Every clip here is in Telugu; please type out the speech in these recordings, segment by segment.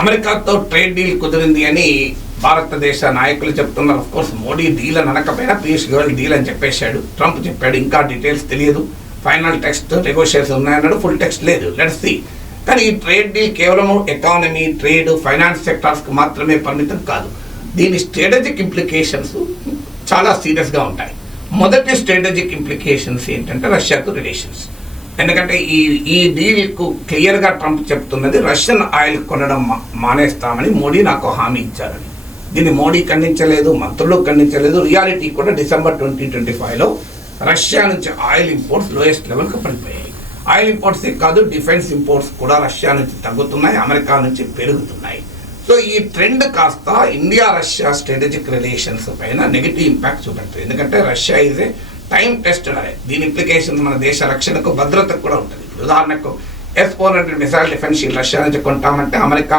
అమెరికాతో ట్రేడ్ డీల్ కుదిరింది అని భారతదేశ నాయకులు చెప్తున్నారు. ఆఫ్ కోర్స్ మోడీ డీల్ అని అనకపోయినా పీయూష్ గోయల్ డీల్ అని చెప్పేశాడు. ట్రంప్ చెప్పాడు ఇంకా డీటెయిల్స్ తెలియదు, ఫైనల్ టెక్స్ట్ నెగోషియేషన్స్ ఉన్నాయన్నాడు, ఫుల్ టెక్స్ట్ లేదు, లెట్స్ సీ. కానీ ఈ ట్రేడ్ డీల్ కేవలం ఎకానమీ, ట్రేడ్, ఫైనాన్స్ సెక్టార్స్కి మాత్రమే పరిమితం కాదు. దీని స్ట్రాటజిక్ ఇంప్లికేషన్స్ చాలా సీరియస్గా ఉంటాయి. మొదటి స్ట్రాటజిక్ ఇంప్లికేషన్స్ ఏంటంటే రష్యాకు రిలేషన్స్. ఎందుకంటే ఈ డీల్కు క్లియర్గా ట్రంప్ చెప్తున్నది రష్యన్ ఆయిల్ కొనడం మానేస్తామని మోడీ నాకు హామీ ఇచ్చారని. దీన్ని మోడీ ఖండించలేదు, మంత్రులు ఖండించలేదు. రియాలిటీ కూడా డిసెంబర్ 2025లో రష్యా నుంచి ఆయిల్ ఇంపోర్ట్స్ లోయెస్ట్ లెవెల్కి పడిపోయాయి. ఆయిల్ ఇంపోర్ట్సే కాదు, డిఫెన్స్ ఇంపోర్ట్స్ కూడా రష్యా నుంచి తగ్గుతున్నాయి, అమెరికా నుంచి పెరుగుతున్నాయి. సో ఈ ట్రెండ్ కాస్త ఇండియా రష్యా స్ట్రాటజిక్ రిలేషన్స్ పైన నెగిటివ్ ఇంపాక్ట్ చూపెడుతుంది. ఎందుకంటే Russia is a time tested అనే దీని ఇంప్లికేషన్ మన దేశ రక్షణకు, భద్రతకు కూడా ఉంటుంది. ఉదాహరణకు S-400 missile defence shield Russia నుంచి కొంటామంటే America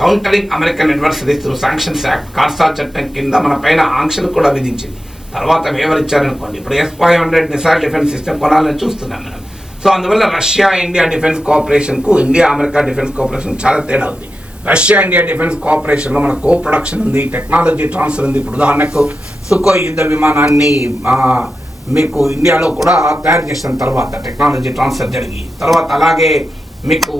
countering American adversaries through sanctions act, కార్సా చట్టం కింద మన పైన ఆంక్షలు కూడా విధించింది. తర్వాత వివరించారనుకోండి, ఇప్పుడు S-500 మిసైల్ డిఫెన్స్ సిస్టమ్ కొనాలని చూస్తున్నాం మనం. సో అందువల్ల రష్యా ఇండియా డిఫెన్స్ కోఆపరేషన్కు ఇండియా అమెరికా డిఫెన్స్ కోఆపరేషన్ చాలా తేడా ఉంది. రష్యా ఇండియా డిఫెన్స్ కోఆపరేషన్లో మన కో ప్రొడక్షన్ ఉంది, టెక్నాలజీ ట్రాన్స్ఫర్ ఉంది. ఇప్పుడు ఉదాహరణకు సుఖోయ్ యుద్ధ విమానాన్ని మీకు ఇండియాలో కూడా తయారు చేసిన తర్వాత టెక్నాలజీ ట్రాన్స్ఫర్ జరిగి, తర్వాత అలాగే మీకు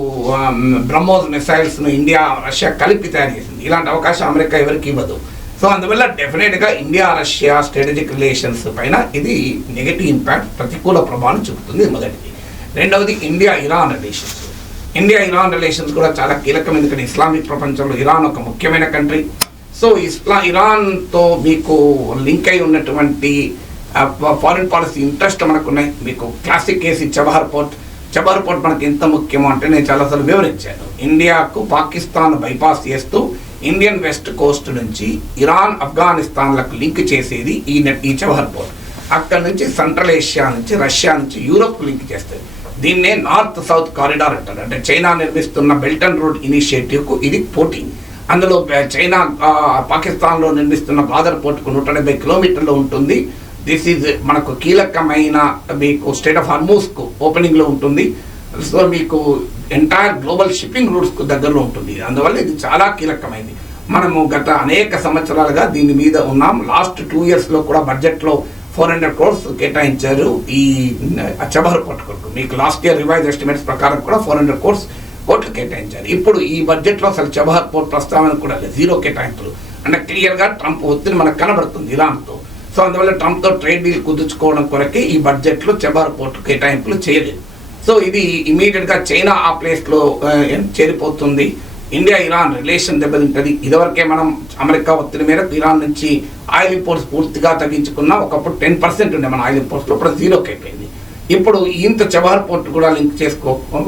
బ్రహ్మోస్ మిసైల్స్ను ఇండియా రష్యా కలిపి తయారు చేసింది. ఇలాంటి అవకాశం అమెరికా ఎవరికి ఇవ్వదు. సో అందువల్ల డెఫినెట్గా ఇండియా రష్యా స్ట్రాటజిక్ రిలేషన్స్ పైన ఇది నెగటివ్ ఇంపాక్ట్, ప్రతికూల ప్రభావం చూపుతుంది. మొదటిది. రెండవది India Iran relations. India Iran relations కూడా చాలా కీలకం. ఎందుకంటే ఇస్లామిక్ ప్రపంచంలో ఇరాన్ ఒక ముఖ్యమైన కంట్రీ. సో ఇరాన్తో మీకు లింక్ అయి ఉన్నటువంటి ఫారిన్ పాలసీ ఇంట్రెస్ట్ మనకున్నాయి. మీకు క్లాసిక్ కేసు చబహార్ పోర్ట్ మనకి ఎంత ముఖ్యమో అంటే నేను చాలాసార్లు వివరించాను. ఇండియాకు పాకిస్తాన్ బైపాస్ చేస్తూ ఇండియన్ వెస్ట్ కోస్ట్ నుంచి ఇరాన్, ఆఫ్ఘనిస్తాన్లకు లింక్ చేసేది ఈ చబహార్ పోర్ట్. అక్కడ నుంచి సెంట్రల్ ఏషియా నుంచి, రష్యా నుంచి యూరోప్కు లింక్ చేస్తుంది. దీన్నే నార్త్ సౌత్ కారిడార్ అంటారు. అంటే చైనా నిర్మిస్తున్న బెల్ట్ అండ్ రోడ్ ఇనిషియేటివ్కు ఇది పోటీ. అందులో చైనా పాకిస్తాన్లో నిర్మిస్తున్న బాదర్ పోర్టుకు 170 కిలోమీటర్లు ఉంటుంది. దిస్ ఈజ్ మనకు కీలకమైన, మీకు స్టేట్ ఆఫ్ హార్మూజ్కు ఓపెనింగ్లో ఉంటుంది. సో మీకు ఎంటైర్ గ్లోబల్ షిప్పింగ్ రూట్స్కు దగ్గరలో ఉంటుంది. అందువల్ల ఇది చాలా కీలకమైంది. మనము గత అనేక సంవత్సరాలుగా దీని మీద ఉన్నాం. లాస్ట్ 2 ఇయర్స్లో కూడా బడ్జెట్లో 400 crores కేటాయించారు ఈ చబహార్ పోర్ట్ కొరకు. మీకు లాస్ట్ ఇయర్ రివైజ్ ఎస్టిమేట్స్ ప్రకారం కూడా 400 crores కేటాయించారు. ఇప్పుడు ఈ బడ్జెట్లో అసలు చబహార్ పోర్ట్ ప్రస్తావన కూడా లేదు, 0 కేటాయింపులు. అంటే క్లియర్గా ట్రంప్ ఒత్తిడి మనకు కనబడుతుంది ఇరాన్తో. సో అందువల్ల ట్రంప్తో ట్రేడ్ డీల్ కుదుర్చుకోవడం కొరకే ఈ బడ్జెట్లో చబహార్ పోర్ట్ కేటాయింపులు చేయలేదు. సో ఇది ఇమీడియట్గా చైనా ఆ ప్లేస్లో చేరిపోతుంది. ఇండియా ఇరాన్ రిలేషన్ దెబ్బతింటుంది. ఇదివరకే మనం అమెరికా ఒత్తిడి మేరకు ఇరాన్ నుంచి ఆయిల్ ఇంపోర్ట్స్ పూర్తిగా తగ్గించుకున్నా. ఒకప్పుడు 10% ఉండే మన ఆయిల్ ఇంపోర్ట్స్లో, ఇప్పుడు 0కి అయిపోయింది. ఇప్పుడు ఇంత చబహార్ పోర్ట్ కూడా లింక్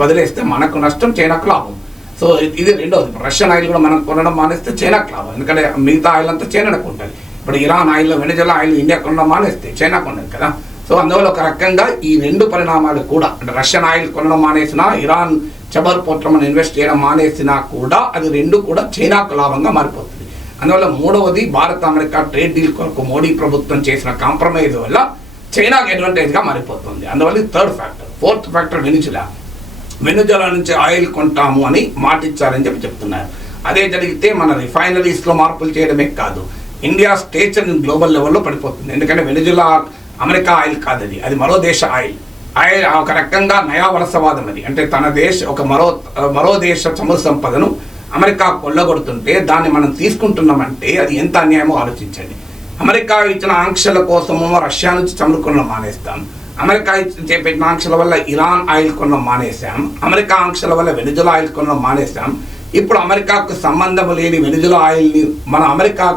వదిలేస్తే మనకు నష్టం, చైనాకు లాభం. సో ఇది రెండవది. రష్యన్ ఆయిల్ కూడా మనం కొనడం మానేస్తే చైనాకు లాభం, ఎందుకంటే మిగతా ఆయిల్ అంతా చైనాకు ఉంటుంది. ఇప్పుడు Iran oil, Venezuela oil India కొనడం మానేస్తే చైనాకు ఉండదు కదా. సో అందువల్ల ఒక రకంగా ఈ 2 పరిణామాలు కూడా, అంటే రష్యన్ ఆయిల్ కొనడం మానేసినా, ఇరాన్ చబహార్ పోర్ట్లో మనం ఇన్వెస్ట్ చేయడం మానేసినా కూడా అది 2 కూడా చైనాకు లాభంగా మారిపోతుంది. అందువల్ల మూడవది, భారత్ అమెరికా ట్రేడ్ డీల్ కొరకు మోడీ ప్రభుత్వం చేసిన కాంప్రమైజ్ వల్ల చైనాకు అడ్వాంటేజ్గా మారిపోతుంది. అందువల్ల ఇది 3rd factor. 4th factor Venezuela నుంచి ఆయిల్ కొంటాము అని మాటిచ్చారని చెప్తున్నారు. అదే జరిగితే మన రిఫైనరీస్లో మార్పులు చేయడమే కాదు, ఇండియా స్టేచర్ గ్లోబల్ లెవెల్లో పడిపోతుంది. ఎందుకంటే వెనిజులా అమెరికా ఆయిల్ కాదు, అది మరో దేశ ఆయిల్. ఒక రకంగా నయా వలసవాదం అది. అంటే తన ఒక మరో దేశ చమురు సంపదను అమెరికా కొల్లగొడుతుంటే దాన్ని మనం తీసుకుంటున్నామంటే అది ఎంత అన్యాయమో ఆలోచించండి. అమెరికా ఇచ్చిన ఆంక్షల కోసమో రష్యా నుంచి చమురు కొనడం మానేస్తాం, అమెరికా చేపట్టిన ఆంక్షల వల్ల ఇరాన్ ఆయిల్ కొనడం మానేసాం, అమెరికా ఆంక్షల వల్ల వెనిజులా ఆయిల్ కొనడం మానేసాం. ఇప్పుడు అమెరికాకు సంబంధం లేని వెనిజులా ఆయిల్ని మన అమెరికా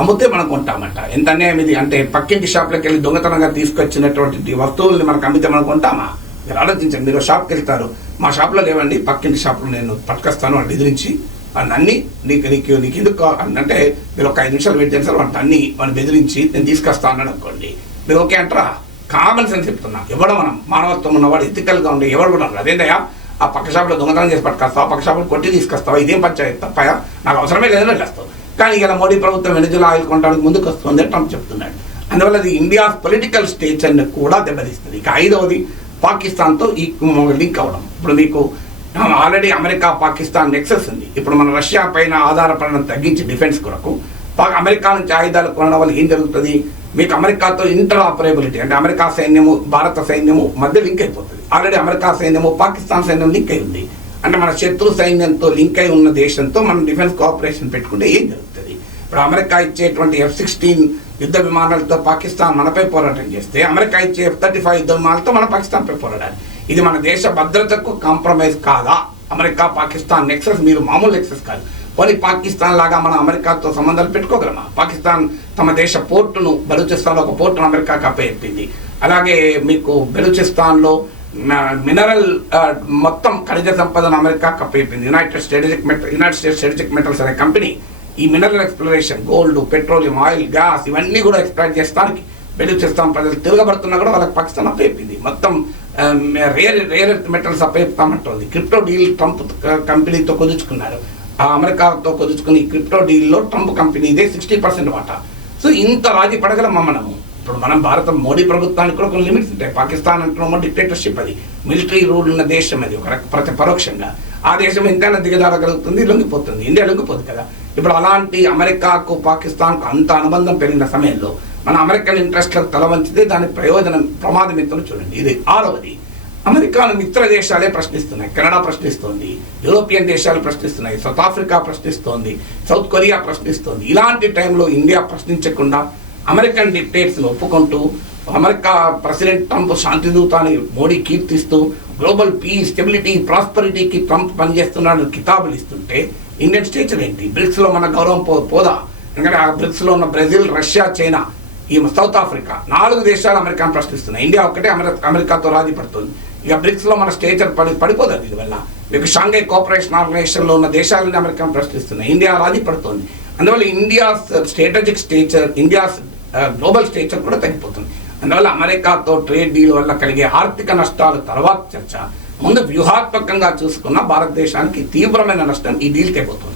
అమ్మితే మనం కొంటామంట. ఎంత అన్యాయం ఇది. అంటే పక్కింటి షాప్లోకి వెళ్ళి దొంగతనంగా తీసుకొచ్చినటువంటి వస్తువుల్ని మనకు అమ్మితే మనం కొంటామా? మీరు ఆలోచించండి. మీరు షాప్కి వెళ్తారు, మా షాప్లో లేవండి, పక్కింటి షాప్లో నేను పట్టుకొస్తాను అని బెదిరించి అన్నీ నీకు ఎందుకు అంటే మీరు ఒక 5 నిమిషాలు వెయిట్ చేస్తారు, అంటే అన్నీ మనం బెదిరించి నేను తీసుకొస్తాను అన్నాడు అనుకోండి, మీరు ఓకే అంటారా? కామన్ సెన్స్ చెప్తున్నా. ఎవడో మనం మానవత్వం ఉన్నవాడు, ఎథికల్గా ఉండే ఎవరు కూడా అన్నారు. అదేంటయ్యా ఆ పక్క షాప్లో దొంగతనం చేసి పట్టుకొస్తావా, పక్క షాప్లో కొట్టి తీసుకొస్తావా, ఇదేం పంచాయతీ తప్పయా, నాకు అవసరమే లేదని వెళ్ళేస్తావు. కానీ ఇలా మోడీ ప్రభుత్వం వెనిజులా ఆయిల్ కొనడానికి ముందుకు వస్తుంది ట్రంప్ చెప్తున్నాడు. అందువల్ల అది ఇండియా పొలిటికల్ స్టేచర్ని కూడా దెబ్బతీస్తుంది. ఇక 5వది పాకిస్తాన్తో ఈ లింక్ అవ్వడం. ఇప్పుడు మీకు ఆల్రెడీ అమెరికా పాకిస్తాన్ నెక్సెస్ ఉంది. ఇప్పుడు మన రష్యా పైన ఆధారపడడం తగ్గించి డిఫెన్స్ కొరకు అమెరికా నుంచి ఆయుధాలు కొనడం వల్ల ఏం జరుగుతుంది, మీకు అమెరికాతో ఇంటర్ ఆపరేబిలిటీ అంటే అమెరికా సైన్యము భారత సైన్యము మధ్య లింక్ అయిపోతుంది. ఆల్రెడీ అమెరికా సైన్యము పాకిస్తాన్ సైన్యం లింక్ అయి ఉంది. అంటే మన శత్రు సైన్యంతో లింక్ అయి ఉన్న దేశంతో మనం డిఫెన్స్ కోఆపరేషన్ పెట్టుకుంటే ఏం జరుగుతుంది. ఇప్పుడు అమెరికా ఇచ్చేటువంటి F-16 యుద్ధ విమానాలతో పాకిస్తాన్ మనపై పోరాటం చేస్తే, అమెరికా ఇచ్చే F-35 యుద్ధ విమానాలతో మన పాకిస్తాన్పై పోరాడాలి. ఇది మన దేశ భద్రతకు కాంప్రమైజ్ కాదా? అమెరికా పాకిస్తాన్ నెక్సెస్ మీరు మామూలు నెక్సెస్ కాదు. పోనీ పాకిస్తాన్ లాగా మన అమెరికాతో సంబంధాలు పెట్టుకోగలమా? పాకిస్తాన్ తమ దేశ పోర్టును బలూచిస్తాన్లో ఒక పోర్టును అమెరికాకు అప్పచెప్పింది. అలాగే మీకు బలూచిస్తాన్లో మినరల్ మొత్తం ఖనిజ సంపదను అమెరికాకు అప్పచెప్పింది. యునైటెడ్ స్టేట్స్ స్ట్రాటజిక్ మెటల్స్ అనే కంపెనీ ఈ mineral exploration, gold, petroleum, oil, gas ఇవన్నీ కూడా ఎక్స్ప్లోర్ చేస్తానికి బలూచిస్తాన్ ప్రజలు తిరగబడుతున్నా కూడా వాళ్ళకి పాకిస్తాన్ అప్పచెప్పింది. మొత్తం రేర్ మెటల్స్ అప్పచెప్తామంటుంది. క్రిప్టో డీల్ ట్రంప్ కంపెనీతో కుదుర్చుకున్నారు. ఆ అమెరికాతో కుదుర్చుకుని క్రిప్టో డీల్లో ట్రంప్ కంపెనీదే 60% వాటా. సో ఇంత రాజీ పడగలమా మనము? ఇప్పుడు మనం భారత మోడీ ప్రభుత్వానికి కూడా కొన్ని లిమిట్స్ ఉంటాయి. పాకిస్తాన్ అంటున్నామో డిక్టేటర్షిప్, అది మిలిటరీ రూల్ ఉన్న దేశం, అది ఒక పరోక్షంగా ఆ దేశం ఎంతైనా దిగజారగలుగుతుంది, లొంగిపోతుంది. ఇండియా లొంగిపోదు కదా. ఇప్పుడు అలాంటి అమెరికాకు పాకిస్తాన్కు అంత అనుబంధం పెరిగిన సమయంలో మన అమెరికన్ ఇంట్రెస్ట్లకు తల వంచితే దాని ప్రమాదం ఎంతో చూడండి. ఇది 6వది. అమెరికాను మిత్ర దేశాలే ప్రశ్నిస్తున్నాయి. కెనడా ప్రశ్నిస్తోంది, యూరోపియన్ దేశాలు ప్రశ్నిస్తున్నాయి, సౌత్ ఆఫ్రికా ప్రశ్నిస్తోంది, సౌత్ కొరియా ప్రశ్నిస్తోంది. ఇలాంటి టైంలో ఇండియా ప్రశ్నించకుండా అమెరికన్ డిక్టేట్స్ని ఒప్పుకుంటూ అమెరికా ప్రెసిడెంట్ ట్రంప్ శాంతిదూత అని మోడీ కీర్తిస్తూ గ్లోబల్ పీస్, స్టెబిలిటీ, ప్రాస్పరిటీకి ట్రంప్ పనిచేస్తున్నాడు కితాబులు ఇస్తుంటే ఇండియన్ స్టేచర్ ఏంటి? బ్రిక్స్లో మన గౌరవం పోదా? ఎందుకంటే ఆ బ్రిక్స్లో ఉన్న బ్రెజిల్, రష్యా, చైనా, ఈ సౌత్ ఆఫ్రికా 4 దేశాలు అమెరికాను ప్రశ్నిస్తున్నాయి. ఇండియా ఒక్కటే అమెరికాతో రాజీ పడుతుంది. ఇక బ్రిక్స్లో మన స్టేచర్ పడిపోదు. దీనివల్ల మీకు షాంఘై కోఆపరేషన్ ఆర్గనైజేషన్లో ఉన్న దేశాలని అమెరికాను ప్రశ్నిస్తున్నాయి. ఇండియా రాజీ పడుతుంది. అందువల్ల India strategic stature, India global stature కూడా తగ్గిపోతుంది. అందువల్ల అమెరికాతో ట్రేడ్ డీల్ వల్ల కలిగే ఆర్థిక నష్టాల తర్వాత చర్చ, ముందు వ్యూహాత్మకంగా చూసుకున్న భారతదేశానికి తీవ్రమైన నష్టం ఈ డీల్ తెపోతుంది.